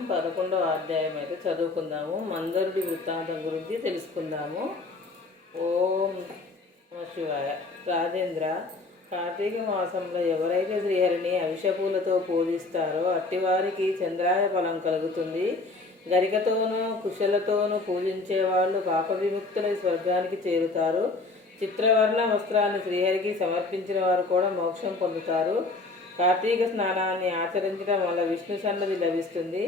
మనం 11వ అధ్యాయం అయితే చదువుకుందాము. మందరుడి వృత్తాంతం గురించి తెలుసుకుందాము. ఓం నమః శివాయ. రాజేంద్ర, కార్తీక మాసంలో ఎవరైతే శ్రీహరిని అవిషపూలతో పూజిస్తారో అట్టివారికి చంద్రాయ ఫలం కలుగుతుంది. గరికతోనూ కుశలతోనూ పూజించేవాళ్ళు పాప విముక్తులై స్వర్గానికి చేరుతారు. చిత్రవర్ణ వస్త్రాన్ని శ్రీహరికి సమర్పించిన వారు కూడా మోక్షం పొందుతారు. కార్తీక స్నానాన్ని ఆచరించడం వల్ల విష్ణు సన్నది లభిస్తుంది.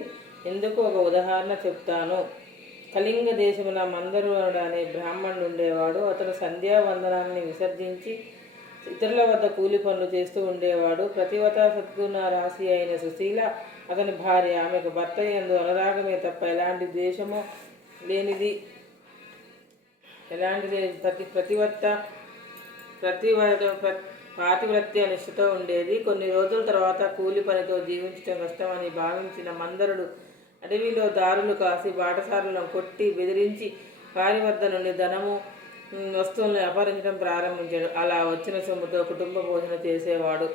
ఇందుకు ఒక ఉదాహరణ చెప్తాను. కళింగ దేశమున మందరుడు అనే బ్రాహ్మణుడు ఉండేవాడు. అతను సంధ్యావందనాన్ని విసర్జించి ఇతరుల వద్ద కూలి పనులు చేస్తూ ఉండేవాడు. ప్రతివత సద్గుణ రాశి అయిన సుశీల అతని భార్య. ఆమెకు భర్త యందు అనురాగమే తప్ప ఎలాంటి ద్వేషము లేనిది. పాతివ్రత్య నిష్ఠతో ఉండేది. కొన్ని రోజుల తర్వాత కూలి పనితో జీవించడం కష్టమని భావించిన మందరుడు అడవిలో దారులు కాసి బాటసారులను కొట్టి బెదిరించి వారి వద్ద నుండి ధనము వస్తువులను అపహరించడం ప్రారంభించాడు. అలా వచ్చిన సొమ్ముతో కుటుంబ పోషణ చేసేవాడు.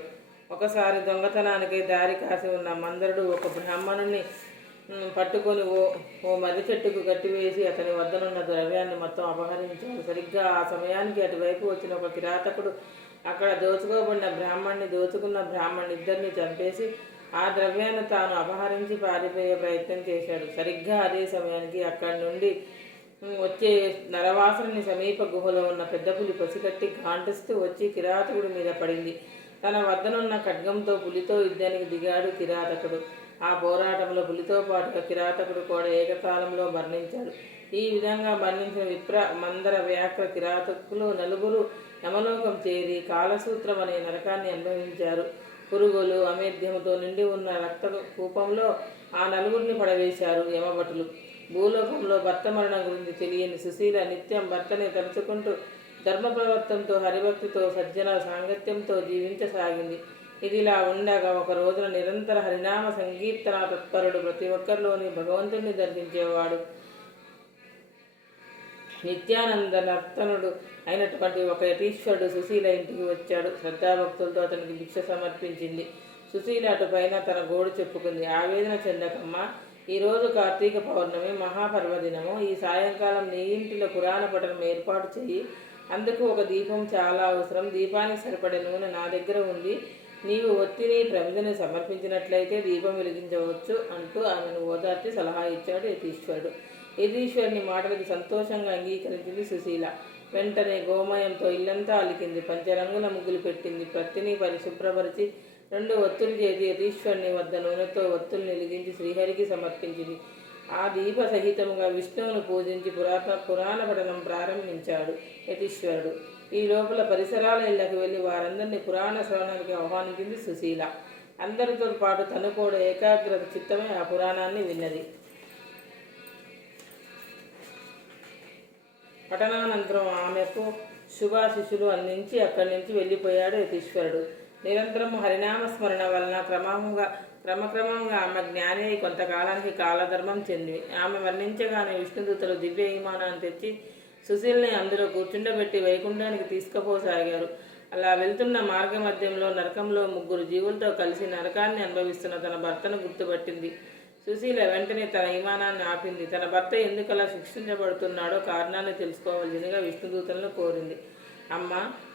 ఒకసారి దొంగతనానికి దారి కాసి ఉన్న మందరుడు ఒక బ్రాహ్మణుని పట్టుకొని ఓ మర్రి చెట్టుకు కట్టివేసి అతని వద్దనున్న ద్రవ్యాన్ని మొత్తం అపహరించాడు. సరిగ్గా ఆ సమయానికి అటువైపు వచ్చిన ఒక కిరాతకుడు అక్కడ దోచుకున్న బ్రాహ్మణుని ఇద్దరిని చంపేసి ఆ ద్రవ్యాన్ని తాను అపహరించి పారిపోయే ప్రయత్నం చేశాడు. సరిగ్గా అదే సమయానికి అక్కడి నుండి వచ్చే నరవాసుని సమీప గుహలో ఉన్న పెద్ద పులి పసిగట్టి గాంటిస్తూ వచ్చి కిరాతకుడి మీద పడింది. తన వద్దనున్న ఖడ్గంతో పులితో యుద్ధానికి దిగాడు కిరాతకుడు. ఆ పోరాటంలో పులితో పాటుగా కిరాతకుడు కూడా ఏకకాలంలో మరణించాడు. ఈ విధంగా మరణించిన మందర వ్యాఘ్ర కిరాతకులు నలుగురు యమలోకం చేరి కాలసూత్రం అనే నరకాన్ని అనుభవించారు. పురుగులు అమేధ్యముతో నిండి ఉన్న రక్త కూపంలో ఆ నలుగురిని పడవేశారు యమభటులు. భూలోకంలో భర్త మరణం గురించి తెలియని సుశీల నిత్యం భర్తని తలుచుకుంటూ ధర్మ ప్రవర్తనతో హరిభక్తితో సజ్జన సాంగత్యంతో జీవించసాగింది. ఇదిలా ఉండగా ఒక రోజున నిరంతర హరినామ సంకీర్తన తత్పరుడు, ప్రతి ఒక్కరిలోని భగవంతుడిని దర్శించేవాడు, నిత్యానంద నర్తనుడు అయినటువంటి ఒక యతీశ్వరుడు సుశీల ఇంటికి వచ్చాడు. శ్రద్ధాభక్తులతో అతనికి భిక్ష సమర్పించింది. సుశీల అటుపైన తన గోడు చెప్పుకుంది. ఆవేదన చెందకమ్మ, ఈరోజు కార్తీక పౌర్ణమి మహాపర్వదినము. ఈ సాయంకాలం నీ ఇంటిలో పురాణ పఠనం ఏర్పాటు చేయి. అందుకు ఒక దీపం చాలా అవసరం. దీపానికి సరిపడే నూనె నా దగ్గర ఉంది. నీవు ఒత్తిని ప్రమిదని సమర్పించినట్లయితే దీపం వెలిగించవచ్చు అంటూ ఆమెను ఓదార్చి సలహా ఇచ్చాడు యతీశ్వరుడు. యతీశ్వరుని మాటలకు సంతోషంగా అంగీకరించింది సుశీల. వెంటనే గోమయంతో ఇల్లంతా అలికింది. పంచరంగుల ముగ్గులు పెట్టింది. ప్రత్తిని పరిశుభ్రపరిచి 2 ఒత్తులు చేసి యతీశ్వరుని వద్ద నూనెతో ఒత్తులు వెలిగించి శ్రీహరికి సమర్పించింది. ఆ దీప సహితముగా విష్ణువును పూజించి పురాణ పఠనం ప్రారంభించాడు యతీశ్వరుడు. ఈ లోపల పరిసరాల ఇళ్లకు వెళ్ళి వారందరినీ పురాణ శ్రవణానికి ఆహ్వానించింది సుశీల. అందరితో పాటు తను కూడా ఏకాగ్రత చిత్తమై ఆ పురాణాన్ని విన్నది. పఠనానంతరం ఆమెకు శుభాశిషులు అందించి అక్కడి నుంచి వెళ్ళిపోయాడు యతీశ్వరుడు. నిరంతరం హరినామస్మరణ వలన క్రమక్రమంగా ఆమె జ్ఞాని అయి కొంతకాలానికి కాలధర్మం చెంది ఆమె మరణించగానే విష్ణుదూతలు దివ్య విమానాన్ని తెచ్చి సుశీల్ని అందులో కూర్చుండబెట్టి వైకుంఠానికి తీసుకుపోసాగారు. అలా వెళ్తున్న మార్గ మధ్యంలో నరకంలో 3 జీవులతో కలిసి నరకాన్ని అనుభవిస్తున్న తన భర్తను గుర్తుపట్టింది. సుశీల వెంటనే తన విమానాన్ని ఆపింది. తన భర్త ఎందుకలా శిక్షించబడుతున్నాడో కారణాన్ని తెలుసుకోవాల్సిందిగా విష్ణుదూతలను కోరింది. అమ్మ,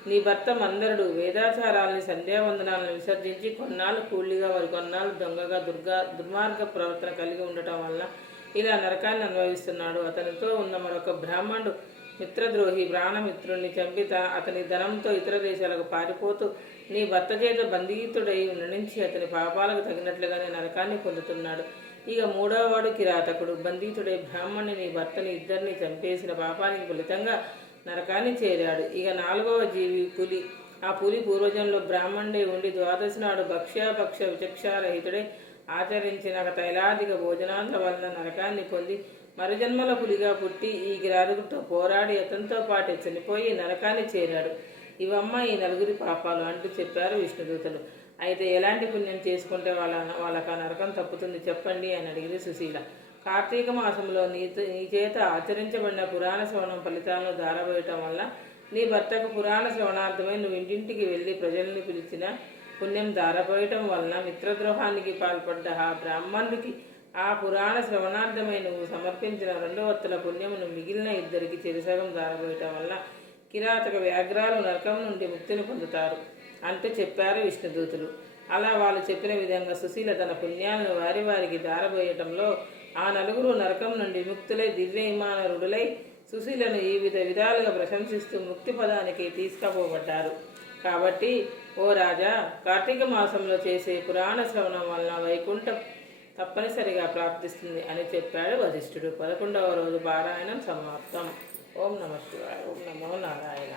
నీ భర్త మందరుడు వేదాచారాలని సంధ్యావందనాలను విసర్జించి కొన్నాళ్ళు కూలీగా కొన్నాళ్ళు దొంగగా దుర్మార్గ ప్రవర్తన కలిగి ఉండటం వల్ల ఇలా నరకాన్ని అనుభవిస్తున్నాడు. అతనితో ఉన్న మరొక బ్రాహ్మణుడు మిత్రద్రోహి ప్రాణమిత్రుణ్ణి చంపి అతని ధనంతో ఇతర దేశాలకు పారిపోతూ నీ భర్త చేత బంధితుడై మరణించి అతని పాపాలకు తగినట్లుగానే నరకాన్ని పొందుతున్నాడు. ఇక 3వ వాడు కిరాతకుడు బంధితుడై బ్రాహ్మణుని నీ భర్తని ఇద్దరిని చంపేసిన పాపానికి ఫలితంగా నరకాన్ని చేరాడు. ఇక 4వ జీవి పులి. ఆ పులి పూర్వజంలో బ్రాహ్మణుడే ఉండి ద్వాదశి నాడు భక్ష్యాపక్ష విచక్షారహితుడే ఆచరించిన తైలాధిక భోజనాల వలన నరకాన్ని పొంది మరుజన్మల పులిగా పుట్టి ఈ కిరాతకుడితో పోరాడి అతనితో పాటే చనిపోయి నరకాన్ని చేరాడు. ఇవమ్మ ఈ 4 పాపాలు అంటూ చెప్పారు విష్ణుదూతలు. అయితే ఎలాంటి పుణ్యం చేసుకుంటే వాళ్ళకి ఆ నరకం తప్పుతుంది చెప్పండి అని అడిగింది సుశీల. కార్తీక మాసంలో నీ చేత ఆచరించబడిన పురాణ శ్రవణం ఫలితాలను ధారవేయటం వల్ల నీ భర్తకు పురాణ శ్రవణార్థమై నువ్వు ఇంటింటికి వెళ్ళి ప్రజల్ని పిలిచిన పుణ్యం ధారపోయటం వలన మిత్రద్రోహానికి పాల్పడ్డ ఆ బ్రాహ్మణుడికి ఆ పురాణ శ్రవణార్థమై నువ్వు సమర్పించిన 2 వత్తుల పుణ్యమును మిగిలిన 2కి చెరిసగం దారబోయటం వల్ల కిరాతక వ్యాఘ్రాలు నరకం నుండి ముక్తిని పొందుతారు అంటూ చెప్పారు విష్ణుదూతులు. అలా వాళ్ళు చెప్పిన విధంగా సుశీల తన పుణ్యాలను వారికి దారబోయటంలో ఆ 4 నరకం నుండి ముక్తులై దివ్య విమానరుడులై సుశీలను ఈ విధాలుగా ప్రశంసిస్తూ ముక్తి పదానికి తీసుకుపోబడ్డారు. కాబట్టి ఓ రాజా, కార్తీక మాసంలో చేసే పురాణ శ్రవణం వలన వైకుంఠం తప్పనిసరిగా ప్రాప్తిస్తుంది అని చెప్పాడు వశిష్ఠుడు. 11వ రోజు పారాయణం సమాప్తం. ఓం నమః శివాయ. ఓం నమో నారాయణ.